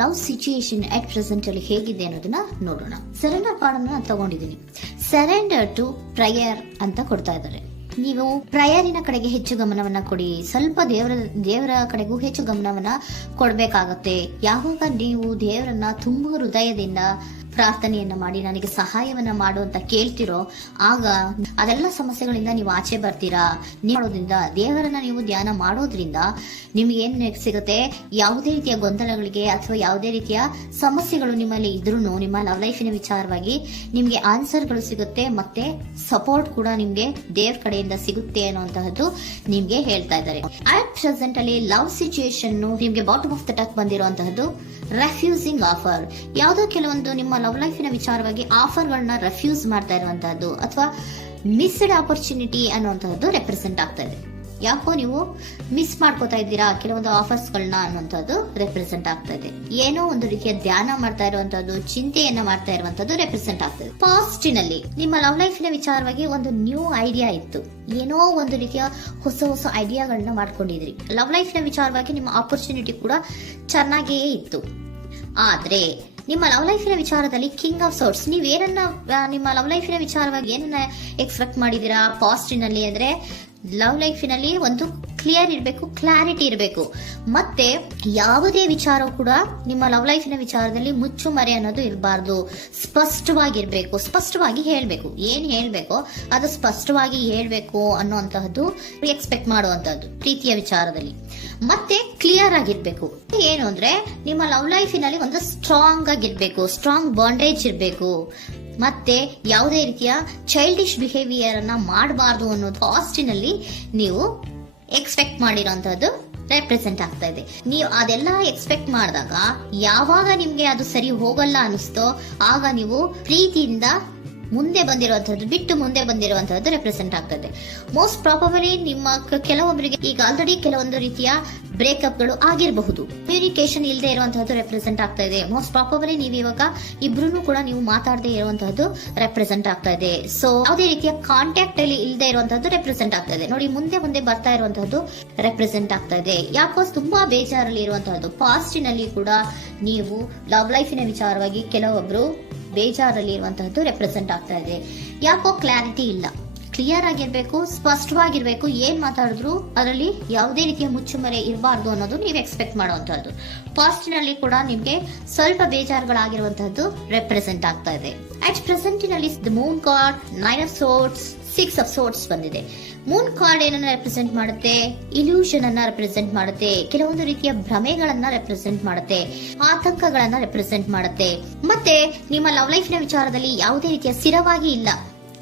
Love situation at present ಅಲ್ಲಿ ಹೇಗಿದೆ ಅನ್ನೋದನ್ನ ನೋಡೋಣ. ಸರೆಂಡರ್ ಕಾರ್ಡ್ ಅನ್ನ ತಗೊಂಡಿದ್ದೀನಿ. ಸರೆಂಡರ್ ಟು ಪ್ರಯರ್ ಅಂತ ಕೊಡ್ತಾ ಇದ್ದಾರೆ. ನೀವು ಪ್ರಯರಿನ ಕಡೆಗೆ ಹೆಚ್ಚು ಗಮನವನ್ನ ಕೊಡಿ, ಸ್ವಲ್ಪ ದೇವರ ಕಡೆಗೂ ಹೆಚ್ಚು ಗಮನವನ್ನ ಕೊಡ್ಬೇಕಾಗತ್ತೆ. ಯಾವಾಗ ನೀವು ದೇವರನ್ನ ತುಂಬ ಹೃದಯದಿಂದ ಪ್ರಾರ್ಥನೆಯನ್ನ ಮಾಡಿ ನನಗೆ ಸಹಾಯವನ್ನ ಮಾಡು ಅಂತ ಕೇಳ್ತಿರೋ, ಆಗ ಅದೆಲ್ಲ ಸಮಸ್ಯೆಗಳಿಂದ ನೀವು ಆಚೆ ಬರ್ತೀರಾ. ಮಾಡೋದ್ರಿಂದ, ದೇವರನ್ನ ನೀವು ಧ್ಯಾನ ಮಾಡೋದ್ರಿಂದ ನಿಮ್ಗೆ ಏನ್ ಸಿಗುತ್ತೆ, ಯಾವುದೇ ರೀತಿಯ ಗೊಂದಲಗಳಿಗೆ ಅಥವಾ ಯಾವುದೇ ರೀತಿಯ ಸಮಸ್ಯೆಗಳು ನಿಮ್ಮಲ್ಲಿ ಇದ್ರೂ ನಿಮ್ಮ ಲವ್ ಲೈಫಿನ ವಿಚಾರವಾಗಿ ನಿಮ್ಗೆ ಆನ್ಸರ್ಗಳು ಸಿಗುತ್ತೆ, ಮತ್ತೆ ಸಪೋರ್ಟ್ ಕೂಡ ನಿಮ್ಗೆ ದೇವ್ರ ಕಡೆಯಿಂದ ಸಿಗುತ್ತೆ ಅನ್ನುವಂತಹದ್ದು ನಿಮ್ಗೆ ಹೇಳ್ತಾ ಇದ್ದಾರೆ. ಅಟ್ ಪ್ರೆಸೆಂಟ್ ಅಲ್ಲಿ ಲವ್ ಸಿಚುಯೇಷನ್ ನಿಮ್ಗೆ ಬಾಟಮ್ ಆಫ್ ದ ಟಕ್ ಬಂದಿರುವಂತಹದ್ದು ರೆಫ್ಯೂಸಿಂಗ್ ಆಫರ್. ಯಾವುದೋ ಕೆಲವೊಂದು ನಿಮ್ಮ ಲವ್ ಲೈಫಿನ ವಿಚಾರವಾಗಿ ಆಫರ್ಗಳನ್ನ ರೆಫ್ಯೂಸ್ ಮಾಡ್ತಾ ಇರುವಂತಹದ್ದು ಅಥವಾ ಮಿಸ್ಡ್ ಆಪರ್ಚುನಿಟಿ ಅನ್ನುವಂತಹದ್ದು ರೆಪ್ರೆಸೆಂಟ್ ಆಗ್ತಾ ಇದೆ. ಯಾಕೋ ನೀವು ಮಿಸ್ ಮಾಡ್ಕೋತಾ ಇದ್ದೀರಾ ಕೆಲವೊಂದು ಆಫರ್ಸ್ ಗಳನ್ನ ಅನ್ನುವಂಥದ್ದು ರೆಪ್ರೆಸೆಂಟ್ ಆಗ್ತಾ ಇದೆ. ಏನೋ ಒಂದು ರೀತಿಯ ಧ್ಯಾನ ಮಾಡ್ತಾ ಇರುವಂತದ್ದು, ಚಿಂತೆಯನ್ನ ಮಾಡ್ತಾ ಇರುವಂತದ್ದು ರೆಪ್ರೆಸೆಂಟ್ ಆಗ್ತಾ ಇದೆ. ಪಾಸ್ಟಿನಲ್ಲಿ ನಿಮ್ಮ ಲವ್ ಲೈಫಿನ ವಿಚಾರವಾಗಿ ಒಂದು ನ್ಯೂ ಐಡಿಯಾ ಇತ್ತು, ಏನೋ ಒಂದು ರೀತಿಯ ಹೊಸ ಹೊಸ ಐಡಿಯಾಗಳನ್ನ ಮಾಡ್ಕೊಂಡಿದ್ರಿ. ಲವ್ ಲೈಫಿನ ವಿಚಾರವಾಗಿ ನಿಮ್ಮ ಆಪರ್ಚುನಿಟಿ ಕೂಡ ಚೆನ್ನಾಗಿಯೇ ಇತ್ತು. ಆದ್ರೆ ನಿಮ್ಮ ಲವ್ ಲೈಫಿನ ವಿಚಾರದಲ್ಲಿ ಕಿಂಗ್ ಆಫ್ ಸೋರ್ಟ್ಸ್, ನೀವೇನನ್ನ ನಿಮ್ಮ ಲವ್ ಲೈಫಿನ ವಿಚಾರವಾಗಿ ಏನನ್ನ ಎಕ್ಸ್ಪೆಕ್ಟ್ ಮಾಡಿದೀರಾ ಪಾಸ್ಟಿನಲ್ಲಿ ಅಂದ್ರೆ ಲವ್ ಲೈಫಿನಲ್ಲಿ ಒಂದು ಕ್ಲಿಯರ್ ಇರಬೇಕು, ಕ್ಲಾರಿಟಿ ಇರಬೇಕು. ಮತ್ತೆ ಯಾವುದೇ ವಿಚಾರ ಕೂಡ ನಿಮ್ಮ ಲವ್ ಲೈಫಿನ ವಿಚಾರದಲ್ಲಿ ಮುಚ್ಚುಮರೆ ಅನ್ನೋದು ಇರಬಾರ್ದು. ಸ್ಪಷ್ಟವಾಗಿರ್ಬೇಕು, ಸ್ಪಷ್ಟವಾಗಿ ಹೇಳ್ಬೇಕು. ಏನ್ ಹೇಳ್ಬೇಕೋ ಅದು ಸ್ಪಷ್ಟವಾಗಿ ಹೇಳ್ಬೇಕು ಅನ್ನುವಂತಹದ್ದು ಎಕ್ಸ್ಪೆಕ್ಟ್ ಮಾಡುವಂತಹದ್ದು ಪ್ರೀತಿಯ ವಿಚಾರದಲ್ಲಿ. ಮತ್ತೆ ಕ್ಲಿಯರ್ ಆಗಿರ್ಬೇಕು. ಏನು ಅಂದ್ರೆ ನಿಮ್ಮ ಲವ್ ಲೈಫಿನಲ್ಲಿ ಒಂದು ಸ್ಟ್ರಾಂಗ್ ಆಗಿರ್ಬೇಕು, ಸ್ಟ್ರಾಂಗ್ ಬಾಂಡೇಜ್ ಇರಬೇಕು. ಮತ್ತೆ ಯಾವುದೇ ರೀತಿಯ ಚೈಲ್ಡಿಶ್ ಬಿಹೇವಿಯರ್ ಅನ್ನ ಮಾಡಬಾರ್ದು ಅನ್ನೋದು ಪಾಸ್ಟಿನಲ್ಲಿ ನೀವು ಎಕ್ಸ್ಪೆಕ್ಟ್ ಮಾಡಿರೋಂಥದ್ದು ರೆಪ್ರೆಸೆಂಟ್ ಆಗ್ತಾ ಇದೆ. ನೀವು ಅದೆಲ್ಲ ಎಕ್ಸ್ಪೆಕ್ಟ್ ಮಾಡಿದಾಗ ಯಾವಾಗ ನಿಮ್ಗೆ ಅದು ಸರಿ ಹೋಗಲ್ಲ ಅನಿಸ್ತೋ ಆಗ ನೀವು ಪ್ರೀತಿಯಿಂದ ಮುಂದೆ ಬಂದಿರುವಂತಹದ್ದು ಬಿಟ್ಟು ಮುಂದೆ ಬಂದಿರುವಂತಹದ್ದು ರೆಪ್ರೆಸೆಂಟ್ ಆಗ್ತದೆ. ಮೋಸ್ಟ್ ಪ್ರಾಬಬಲಿ ನಿಮ್ಮ ಕೆಲವೊಬ್ಬರಿಗೆ ಈಗ ಆಲ್ರೆಡಿ ಕೆಲವೊಂದು ರೀತಿಯ ಬ್ರೇಕಪ್ ಗಳು ಆಗಿರಬಹುದು, ಕಮ್ಯುನಿಕೇಶನ್ ಇಲ್ಲದೆ ಇರುವಂತಹದ್ದು ರೆಪ್ರೆಸೆಂಟ್ ಆಗ್ತಾ ಇದೆ. ಮೋಸ್ಟ್ ಪ್ರಾಬಬಲಿ ನೀವು ಇವಾಗ ಇಬ್ರು ಕೂಡ ನೀವು ಮಾತಾಡದೆ ಇರುವಂತಹದ್ದು ರೆಪ್ರೆಸೆಂಟ್ ಆಗ್ತಾ ಇದೆ. ಸೊ ಯಾವುದೇ ರೀತಿಯ ಕಾಂಟ್ಯಾಕ್ಟ್ ಅಲ್ಲಿ ಇಲ್ಲದೆ ಇರುವಂತಹದ್ದು ರೆಪ್ರೆಸೆಂಟ್ ಆಗ್ತಾ ಇದೆ. ನೋಡಿ, ಮುಂದೆ ಮುಂದೆ ಬರ್ತಾ ಇರುವಂತಹದ್ದು ರೆಪ್ರೆಸೆಂಟ್ ಆಗ್ತಾ ಇದೆ. ಯಾಕೋ ತುಂಬಾ ಬೇಜಾರಲ್ಲಿ ಇರುವಂತಹದ್ದು. ಪಾಸ್ಟಿನಲ್ಲಿ ಕೂಡ ನೀವು ಲವ್ ಲೈಫಿನ ವಿಚಾರವಾಗಿ ಕೆಲವೊಬ್ರು ಬೇಜಾರಲ್ಲಿ ಇರುವಂತಹದ್ದು ರೆಪ್ರೆಸೆಂಟ್ ಆಗ್ತಾ ಇದೆ. ಯಾಕೋ ಕ್ಲಾರಿಟಿ ಇಲ್ಲ, ಕ್ಲಿಯರ್ ಆಗಿರ್ಬೇಕು, ಸ್ಪಷ್ಟವಾಗಿರ್ಬೇಕು. ಏನ್ ಮಾತಾಡಿದ್ರು ಅದರಲ್ಲಿ ಯಾವುದೇ ರೀತಿಯ ಮುಚ್ಚುಮರೆ ಇರಬಾರ್ದು ಅನ್ನೋದು ನೀವು ಎಕ್ಸ್ಪೆಕ್ಟ್ ಮಾಡುವಂತಹದ್ದು. ಪಾಸ್ಟಿನಲ್ಲಿ ಕೂಡ ನಿಮ್ಗೆ ಸ್ವಲ್ಪ ಬೇಜಾರುಗಳಾಗಿರುವಂತಹದ್ದು ರೆಪ್ರೆಸೆಂಟ್ ಆಗ್ತಾ ಇದೆ. ಅಟ್ ಪ್ರೆಸೆಂಟಿನಲ್ಲಿ moon card, 9 of swords, 6 of swords ಬಂದಿದೆ. ಮೂನ್ ಕಾರ್ಡ್ ಏನನ್ನ ರೆಪ್ರೆಸೆಂಟ್ ಮಾಡುತ್ತೆ? ಇಲ್ಯೂಷನ್ ಅನ್ನ ರೆಪ್ರೆಸೆಂಟ್ ಮಾಡುತ್ತೆ, ಕೆಲವೊಂದು ರೀತಿಯ ಭ್ರಮೆಗಳನ್ನ ರೆಪ್ರೆಸೆಂಟ್ ಮಾಡುತ್ತೆ, ಆತಂಕಗಳನ್ನ ರೆಪ್ರೆಸೆಂಟ್ ಮಾಡುತ್ತೆ. ಮತ್ತೆ ನಿಮ್ಮ ಲವ್ ಲೈಫಿನ ವಿಚಾರದಲ್ಲಿ ಯಾವುದೇ ರೀತಿಯ ಸ್ಥಿರವಾಗಿ ಇಲ್ಲ,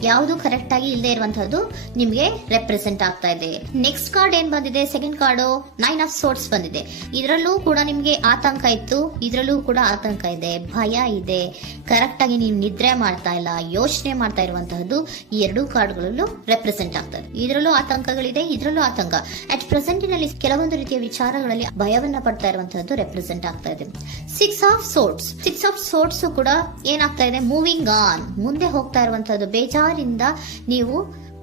ಯಾವುದು ಕರೆಕ್ಟ್ ಆಗಿ ಇಲ್ಲದೆ ಇರುವಂತಹದ್ದು ನಿಮ್ಗೆ ರೆಪ್ರೆಸೆಂಟ್ ಆಗ್ತಾ ಇದೆ. ನೆಕ್ಸ್ಟ್ ಕಾರ್ಡ್ ಏನ್ ಬಂದಿದೆ? ಸೆಕೆಂಡ್ ಕಾರ್ಡ್ 9 of swords ಬಂದಿದೆ. ಇದರಲ್ಲೂ ಕೂಡ ನಿಮ್ಗೆ ಆತಂಕ ಇತ್ತು, ಇದರಲ್ಲೂ ಕೂಡ ಆತಂಕ ಇದೆ, ಭಯ ಇದೆ, ಕರೆಕ್ಟ್ ಆಗಿ ನೀವು ನಿದ್ರೆ ಮಾಡ್ತಾ ಇಲ್ಲ, ಯೋಚನೆ ಮಾಡ್ತಾ ಇರುವಂತಹದ್ದು ಈ ಎರಡೂ ಕಾರ್ಡ್ಗಳಲ್ಲೂ ರೆಪ್ರೆಸೆಂಟ್ ಆಗ್ತದೆ. ಇದರಲ್ಲೂ ಆತಂಕಗಳಿದೆ, ಇದರಲ್ಲೂ ಆತಂಕ. ಅಟ್ ಪ್ರೆಸೆಂಟಿನಲ್ಲಿ ಕೆಲವೊಂದು ರೀತಿಯ ವಿಚಾರಗಳಲ್ಲಿ ಭಯವನ್ನ ಪಡ್ತಾ ಇರುವಂತಹದ್ದು ರೆಪ್ರೆಸೆಂಟ್ ಆಗ್ತಾ ಇದೆ. 6 of swords ಕೂಡ ಏನಾಗ್ತಾ ಇದೆ? ಮೂವಿಂಗ್ ಆನ್, ಮುಂದೆ ಹೋಗ್ತಾ ಇರುವಂತಹದ್ದು, ಬೇಜಾರಿಂದ ನೀವು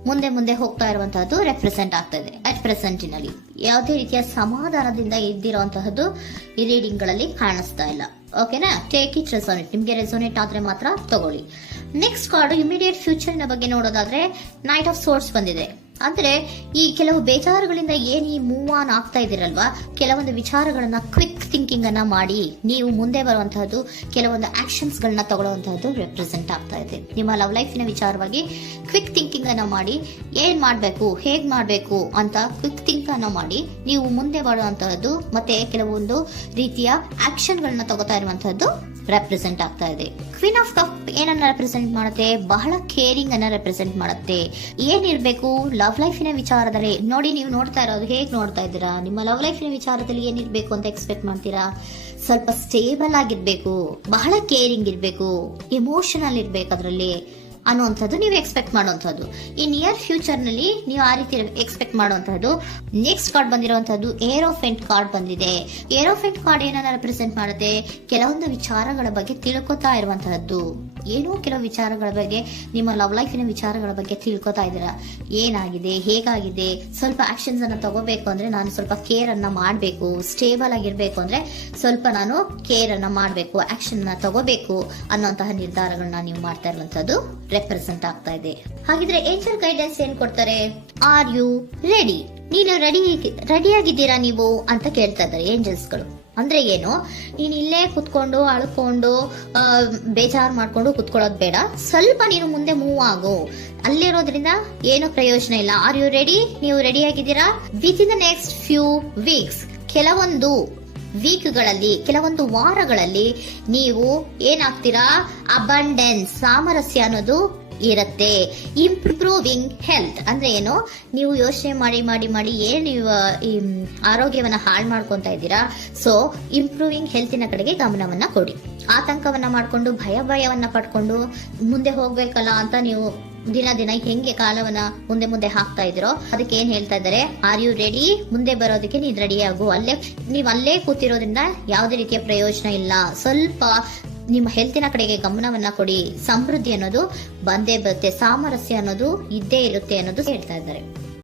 ಮುಂದೆ ಮುಂದೆ ಹೋಗ್ತಾ ಇರುವಂತಹದ್ದು ರೆಪ್ರೆಸೆಂಟ್ ಆಗ್ತದೆ. ಅಟ್ ಪ್ರೆಸೆಂಟಿನಲ್ಲಿ ಯಾವುದೇ ರೀತಿಯ ಸಮಾಧಾನದಿಂದ ಇದ್ದಿರುವಂತಹದ್ದು ಈ ರೀಡಿಂಗ್ ಗಳಲ್ಲಿ ಕಾಣಿಸ್ತಾ ಇಲ್ಲ. ಓಕೆನಾ? Take it resonate. ನಿಮ್ಗೆ ರೆಸೋನೇಟ್ ಆದ್ರೆ ಮಾತ್ರ ತಗೊಳ್ಳಿ. ನೆಕ್ಸ್ಟ್ ಕಾರ್ಡ್ ಇಮಿಡಿಯೇಟ್ ಫ್ಯೂಚರ್ ನ ಬಗ್ಗೆ ನೋಡೋದಾದ್ರೆ ನೈಟ್ ಆಫ್ ಸೋರ್ಸ್ ಬಂದಿದೆ. ಅಂದ್ರೆ ಈ ಕೆಲವು ಬೇಜಾರುಗಳಿಂದ ಏನ್ ಈ ಮೂವ್ ಆನ್ ಆಗ್ತಾ ಇದಿರಲ್ವಾ, ಕೆಲವೊಂದು ವಿಚಾರಗಳನ್ನ ಕ್ವಿಕ್ ಥಿಂಕಿಂಗ್ ಅನ್ನ ಮಾಡಿ ನೀವು ಮುಂದೆ ಬರುವಂತಹದ್ದು, ಕೆಲವೊಂದು ಆಕ್ಷನ್ಸ್ ಗಳನ್ನ ತಗೊಳ್ಳುವಂತಹದ್ದು ರೆಪ್ರೆಸೆಂಟ್ ಆಗ್ತಾ ಇದೆ. ನಿಮ್ಮ ಲವ್ ಲೈಫಿನ ವಿಚಾರವಾಗಿ ಕ್ವಿಕ್ ಥಿಂಕಿಂಗ್ ಅನ್ನ ಮಾಡಿ ಏನ್ ಮಾಡ್ಬೇಕು, ಹೇಗ್ ಮಾಡ್ಬೇಕು ಅಂತ ಕ್ವಿಕ್ ಥಿಂಕ್ ಅನ್ನ ಮಾಡಿ ನೀವು ಮುಂದೆ ಬರುವಂತಹದ್ದು, ಮತ್ತೆ ಕೆಲವೊಂದು ರೀತಿಯ ಆಕ್ಷನ್ ಗಳನ್ನ ತಗೋತಾ ಇರುವಂತಹದ್ದು ರೆಪ್ರೆಸೆಂಟ್ ಆಗ್ತಾ ಇದೆ. ಕ್ವೀನ್ ಆಫ್ ಕಪ್ ಏನನ್ನ ರೆಪ್ರೆಸೆಂಟ್ ಮಾಡುತ್ತೆ? ಬಹಳ ಕೇರಿಂಗ್ ಅನ್ನ ರೆಪ್ರೆಸೆಂಟ್ ಮಾಡುತ್ತೆ. ಏನಿರ್ಬೇಕು ಲವ್ ಲೈಫಿನ ವಿಚಾರದಲ್ಲಿ? ನೋಡಿ, ನೀವು ನೋಡ್ತಾ ಇರೋದು ಹೇಗ್ ನೋಡ್ತಾ ಇದ್ದೀರಾ? ನಿಮ್ಮ ಲವ್ ಲೈಫಿನ ವಿಚಾರದಲ್ಲಿ ಏನಿರ್ಬೇಕು ಅಂತ ಎಕ್ಸ್ಪೆಕ್ಟ್ ಮಾಡ್ತೀರಾ? ಸ್ವಲ್ಪ ಸ್ಟೇಬಲ್ ಆಗಿರ್ಬೇಕು, ಬಹಳ ಕೇರಿಂಗ್ ಇರ್ಬೇಕು, ಎಮೋಷನಲ್ ಇರ್ಬೇಕು ಅದರಲ್ಲಿ ಅನ್ನುವಂಥದ್ದು ನೀವು ಎಕ್ಸ್ಪೆಕ್ಟ್ ಮಾಡುವಂಥದ್ದು. ಈ ನಿಯರ್ ಫ್ಯೂಚರ್ ನಲ್ಲಿ ನೀವು ಆ ರೀತಿ ಎಕ್ಸ್ಪೆಕ್ಟ್ ಮಾಡುವಂತಹದ್ದು. ನೆಕ್ಸ್ಟ್ ಕಾರ್ಡ್ ಬಂದಿರುವಂತಹದ್ದು ಏರೋಫೆಂಟ್ ಕಾರ್ಡ್ ಬಂದಿದೆ. ಏರೋಫೆಂಟ್ ಕಾರ್ಡ್ ಏನನ್ನ ರೆಪ್ರೆಸೆಂಟ್ ಮಾಡುತ್ತೆ? ಕೆಲವೊಂದು ವಿಚಾರಗಳ ಬಗ್ಗೆ ತಿಳ್ಕೊತಾ ಇರುವಂತಹದ್ದು, ಏನೋ ಕೆಲವು ವಿಚಾರಗಳ ಬಗ್ಗೆ, ನಿಮ್ಮ ಲವ್ ಲೈಫಿನ ವಿಚಾರಗಳ ಬಗ್ಗೆ ತಿಳ್ಕೊತಾ ಇದ್ದೀರಾ. ಏನಾಗಿದೆ, ಹೇಗಾಗಿದೆ, ಸ್ವಲ್ಪ ಆಕ್ಷನ್ಸ್ ಅನ್ನ ತಗೋಬೇಕು ಅಂದ್ರೆ ನಾನು ಸ್ವಲ್ಪ ಕೇರ್ ಅನ್ನ ಮಾಡಬೇಕು, ಸ್ಟೇಬಲ್ ಆಗಿರ್ಬೇಕು ಅಂದ್ರೆ ಸ್ವಲ್ಪ ನಾನು ಕೇರ್ ಅನ್ನ ಮಾಡಬೇಕು, ಆಕ್ಷನ್ ಅನ್ನ ತಗೋಬೇಕು ಅನ್ನೋಂತಹ ನಿರ್ಧಾರಗಳನ್ನ ನೀವು ಮಾಡ್ತಾ ಇರುವಂತದ್ದು ರೆಪ್ರೆಸೆಂಟ್ ಆಗ್ತಾ ಇದೆ. ಹಾಗಿದ್ರೆ ಏಂಜಲ್ ಗೈಡೆನ್ಸ್ ಏನ್ ಕೊಡ್ತಾರೆ? Are you ready? ನೀನು ರೆಡಿಯಾಗಿದ್ದೀರಾ ನೀವು ಅಂತ ಕೇಳ್ತಾ ಇದ್ದಾರೆ ಏಂಜಲ್ಸ್ಗಳು. ಅಂದ್ರೆ ಏನು, ನೀನ್ ಇಲ್ಲೇ ಕುತ್ಕೊಂಡು ಅಳ್ಕೊಂಡು ಬೇಜಾರು ಮಾಡ್ಕೊಂಡು ಕುತ್ಕೊಳ್ಳೋದು ಬೇಡ, ಸ್ವಲ್ಪ ನೀನು ಮುಂದೆ ಮೂವ್ ಆಗು. ಅಲ್ಲಿರೋದ್ರಿಂದ ಏನು ಪ್ರಯೋಜನ ಇಲ್ಲ. Are you ready? ನೀವು ರೆಡಿ ಆಗಿದ್ದೀರಾ? Within the next few weeks, ಕೆಲವೊಂದು ವೀಕ್ಗಳಲ್ಲಿ, ಕೆಲವೊಂದು ವಾರಗಳಲ್ಲಿ ನೀವು ಏನಾಗ್ತೀರಾ? ಅಬಂಡೆನ್ಸ್, ಸಾಮರಸ್ಯ ಅನ್ನೋದು ಇರುತ್ತೆ. ಇಂಪ್ರೂವಿಂಗ್ ಹೆಲ್ತ್ ಅಂದ್ರೆ ಏನು, ನೀವು ಯೋಚನೆ ಮಾಡಿ ಮಾಡಿ ಮಾಡಿ ಏನ್ ನೀವು ಈ ಆರೋಗ್ಯವನ್ನ ಹಾಳು ಮಾಡ್ಕೊಂತ ಇದ್ದೀರಾ. ಸೊ ಇಂಪ್ರೂವಿಂಗ್ ಹೆಲ್ತಿನ ಕಡೆಗೆ ಗಮನವನ್ನ ಕೊಡಿ. ಆತಂಕವನ್ನ ಮಾಡ್ಕೊಂಡು ಭಯವನ್ನ ಪಡ್ಕೊಂಡು ಮುಂದೆ ಹೋಗ್ಬೇಕಲ್ಲ ಅಂತ ನೀವು ದಿನ ದಿನ ಹೆಂಗೆ ಕಾಲವನ್ನ ಮುಂದೆ ಹಾಕ್ತಾ ಇದ್ರೋ, ಅದಕ್ಕೆ ಏನ್ ಹೇಳ್ತಾ ಇದ್ದಾರೆ? Are you ready? ಮುಂದೆ ಬರೋದಕ್ಕೆ ನೀನ್ ರೆಡಿ ಆಗು. ನೀವ್ ಅಲ್ಲೇ ಕೂತಿರೋದ್ರಿಂದ ಯಾವುದೇ ರೀತಿಯ ಪ್ರಯೋಜನ ಇಲ್ಲ. ಸ್ವಲ್ಪ ನಿಮ್ಮ ಹೆಲ್ತಿನ ಕಡೆಗೆ ಗಮನವನ್ನ ಕೊಡಿ. ಸಮೃದ್ಧಿ ಅನ್ನೋದು ಬಂದೇ ಬರುತ್ತೆ, ಸಾಮರಸ್ಯ ಅನ್ನೋದು ಇದ್ದೇ ಇರುತ್ತೆ ಅನ್ನೋದು ಹೇಳ್ತಾ ಇದ್ದಾರೆ.